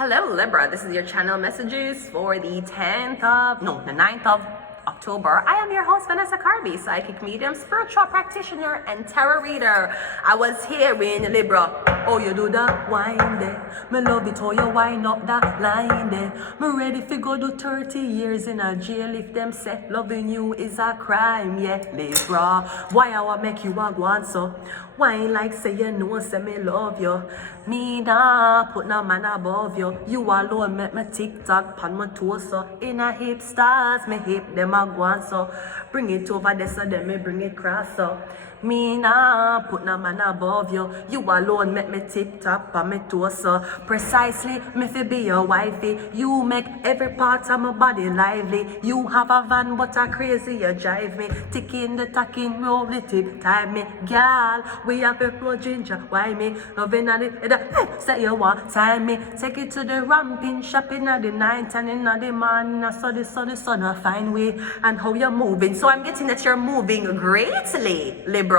Hello Libra, this is your channel messages for the 9th of October. I am your host Vanessa Carby, psychic medium, spiritual practitioner, and tarot reader. I was hearing Libra, oh you do that wine there, me love it how you wind up that line there. Me ready fi go do 30 years in a jail if them say loving you is a crime. Yeah, Libra, why I want make you a go on so? Wine like say you know say me love you. Me nah put no man above you. You alone make me tick-tock pan my toes so. In a hip stars, me hip them a go on so. Bring it over there so then me bring it cross so. Me nah put no man above you. You alone make me tip-top on me toes so. Precisely, me fi be your wifey. You make every part of my body lively. You have a van but a crazy you drive me. Ticking the tacking, roll the tip, time me. Girl, we have a pro ginger, why me? Loving at it, say you want time me. Take it to the ramping, shopping at the night and in the morning. I saw the sun, a fine way. And how you're moving. So I'm getting that you're moving greatly, Libra.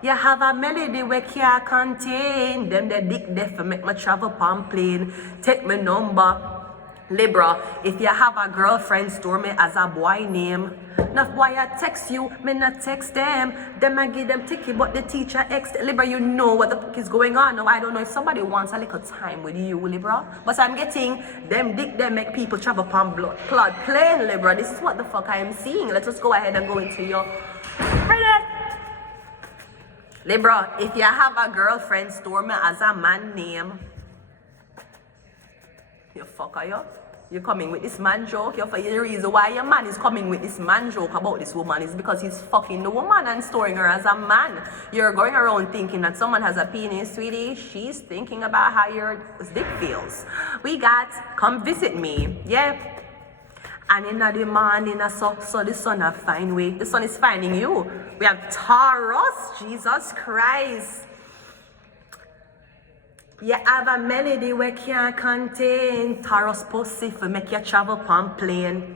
You have a melody we can't contain. Them the dick deaf make me travel on plane. Take my number. Libra, if you have a girlfriend, store me as a boy name. Not boy I text you, me not text them. Them I give them ticket, but the teacher ex. Libra, you know what the fuck is going on. Now I don't know if somebody wants a little time with you, Libra. But I'm getting them dick them make people travel upon blood plane, Libra. This is what the fuck I am seeing. Let us go ahead and go into your Libra, if you have a girlfriend, store me as a man name. You fucker, you? You're coming with this man joke. The reason why your man is coming with this man joke about this woman is because he's fucking the woman and storing her as a man. You're going around thinking that someone has a penis, sweetie. She's thinking about how your dick feels. We got, come visit me. Yeah. And in the morning, so the sun a fine way. The sun is finding you. We have Taurus, Jesus Christ. You have a melody we can't contain. Taurus pussy for make you travel on plane.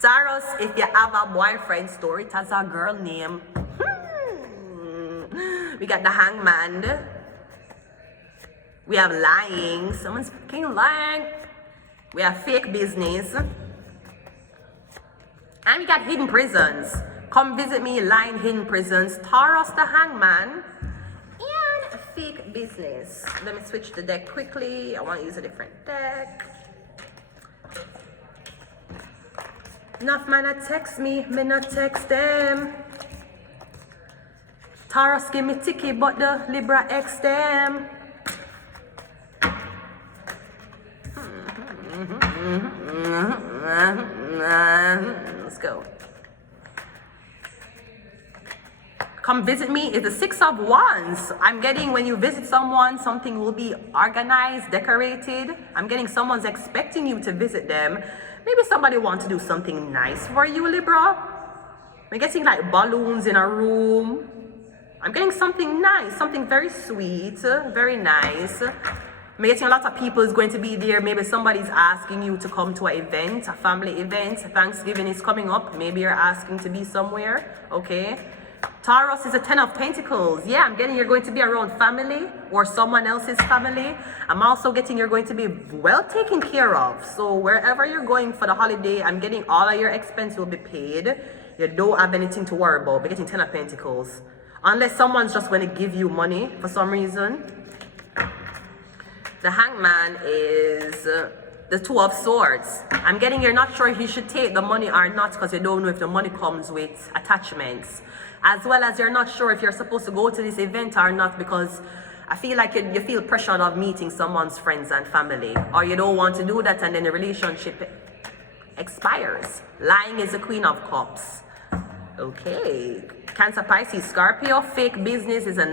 Taurus, if you have a boyfriend, store it as a girl name. We got the hangman. We have lying. Someone's fucking lying. We have fake business. And we got hidden prisons. Come visit me, lying hidden prisons. Taurus the hangman. And fake business. Let me switch the deck quickly. I want to use a different deck. Enough man text me not text them. Taurus give me ticket, but the Libra X them. Let's go. Come visit me is the 6 of Wands. I'm getting when you visit someone, something will be organized, decorated. I'm getting someone's expecting you to visit them. Maybe somebody wants to do something nice for you, Libra. I'm getting like balloons in a room. I'm getting something nice, something very sweet, very nice. I'm getting a lot of people is going to be there. Maybe somebody's asking you to come to an event, a family event. Thanksgiving is coming up. Maybe you're asking to be somewhere. Okay. Taurus is a 10 of Pentacles. Yeah, I'm getting you're going to be around family or someone else's family. I'm also getting you're going to be well taken care of. So wherever you're going for the holiday, I'm getting all of your expenses will be paid. You don't have anything to worry about. We're getting 10 of Pentacles. Unless someone's just going to give you money for some reason. The hangman is the 2 of Swords. I'm getting you're not sure if you should take the money or not because you don't know if the money comes with attachments. As well as you're not sure if you're supposed to go to this event or not because I feel like you feel pressured of meeting someone's friends and family. Or you don't want to do that and then the relationship expires. Lying is the Queen of Cups. Okay. Cancer, Pisces, Scorpio. Fake business is a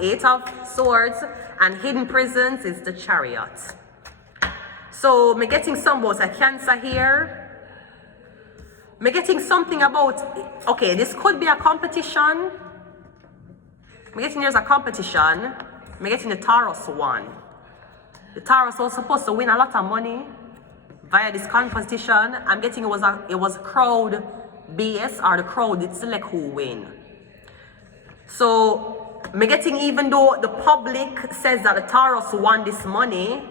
8 of Swords. And hidden prisons is the Chariot. So I'm getting some about a Cancer here. I'm getting something about, okay, this could be a competition. I'm getting there's a competition. I'm getting the Taurus one. The Taurus was supposed to win a lot of money via this competition. I'm getting it was crowd based or the crowd did select who win. So I'm getting even though the public says that the Taurus won this money,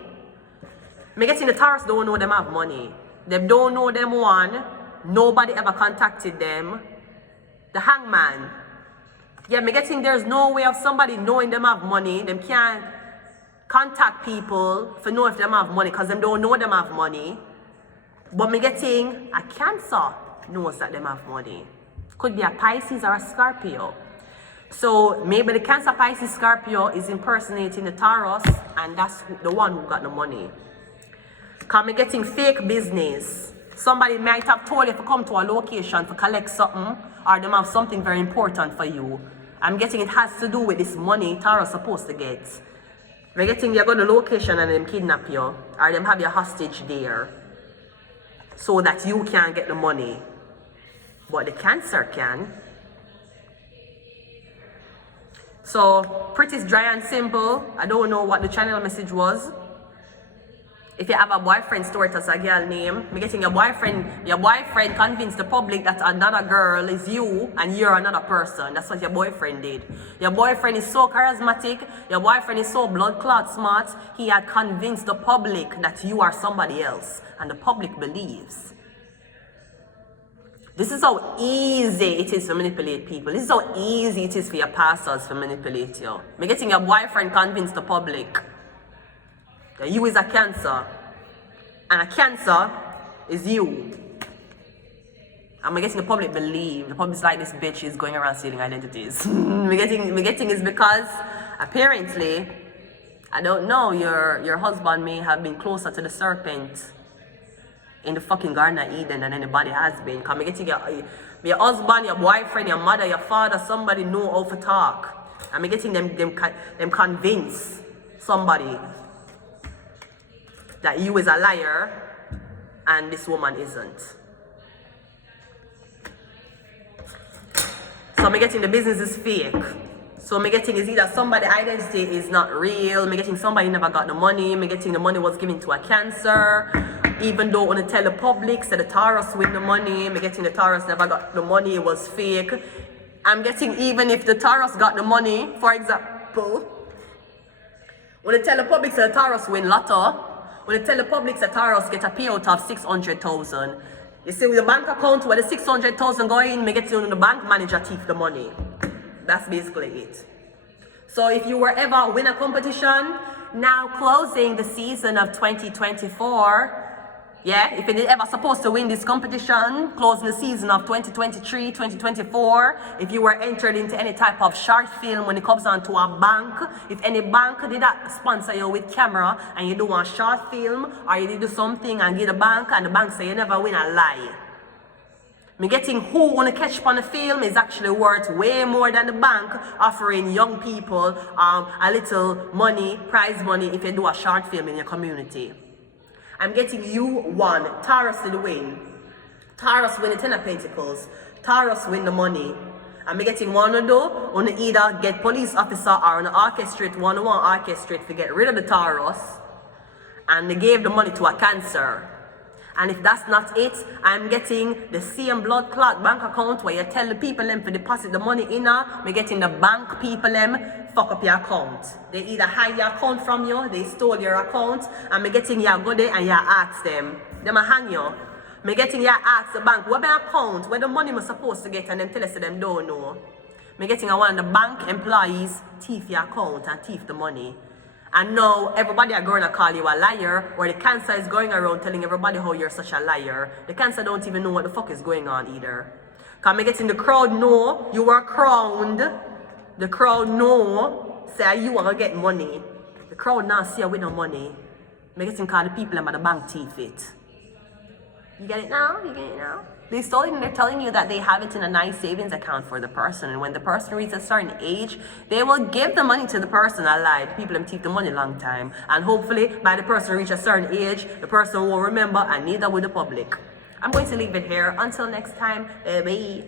Me getting the Taurus don't know them have money. Them don't know them one. Nobody ever contacted them. The Hangman. Yeah, me getting there's no way of somebody knowing them have money. Them can't contact people for know if them have money because them don't know them have money. But me getting a Cancer knows that them have money. Could be a Pisces or a Scorpio. So maybe the Cancer, Pisces, Scorpio is impersonating the Taurus, and that's the one who got the money. Because me getting fake business. Somebody might have told you to come to a location to collect something, or them have something very important for you. I'm getting it has to do with this money Taurus supposed to get. We're getting you go to location and them kidnap you, or them have you hostage there, so that you can't get the money. But the Cancer can. So, pretty dry and simple. I don't know what the channel message was. If you have a boyfriend, store it as a girl name. I'm getting your boyfriend convinced the public that another girl is you and you're another person. That's what your boyfriend did. Your boyfriend is so charismatic. Your boyfriend is so blood clot smart. He had convinced the public that you are somebody else. And the public believes. This is how easy it is to manipulate people. This is how easy it is for your pastors to manipulate you. I'm getting your boyfriend convince the public that you is a Cancer. And a Cancer is you. I'm getting the public believe. The public's like, this bitch is going around stealing identities. me getting is because apparently, I don't know, your husband may have been closer to the serpent in the fucking Garden of Eden than anybody has been. Because I'm getting your husband, your boyfriend, your mother, your father, somebody know how to talk. I'm getting them convince somebody that you is a liar and this woman isn't. So I'm getting the business is fake. So I'm getting is either somebody identity is not real, I'm getting somebody never got the money, I'm getting the money was given to a Cancer. Even though when I tell the public that the Taurus win the money, I'm getting the Taurus never got the money, it was fake. I'm getting even if the Taurus got the money, for example, when I tell the public that the Taurus win lotto, when I tell the public that Taurus get a payout of 600,000, you see with the bank account where the 600,000 go in, me get the bank manager take the money. That's basically it. So if you were ever win a competition, now closing the season of 2024, yeah, if you're ever supposed to win this competition, closing the season of 2023, 2024, if you were entered into any type of short film when it comes on to a bank, if any bank did that sponsor you with camera and you do a short film or you did do something and give the bank and the bank say you never win, a lie. Me getting who wanna catch on the film is actually worth way more than the bank offering young people a little money, prize money if you do a short film in your community. I'm getting you one. Taurus to the win. Taurus win the 10 of Pentacles. Taurus win the money. I'm getting one of those. On either get police officer or on the orchestrate, one orchestrate to get rid of the Taurus. And they gave the money to a Cancer. And if that's not it, I'm getting the same blood clot bank account where you tell the people them to deposit the money in. I'm getting the bank people them fuck up your account. They either hide your account from you, they stole your account, and I'm getting you go there and you ask them. Them a hang you. I'm getting you ask the bank, what my account, where the money was supposed to get, and them tell us them don't know. I'm getting one of the bank employees thief your account and thief the money. And now everybody are going to call you a liar, or the Cancer is going around telling everybody how you're such a liar. The Cancer don't even know what the fuck is going on either. Because I'm getting the crowd know you were crowned. The crowd know say you want to get money. The crowd now see you with no money. I'm getting call the people at the bank thief it. You get it now? You get it now? They're telling you that they have it in a nice savings account for the person, and when the person reaches a certain age, they will give the money to the person. I lied. People them keep the money a long time, and hopefully by the person reach a certain age, the person won't remember, and neither will the public. I'm going to leave it here. Until next time, bye.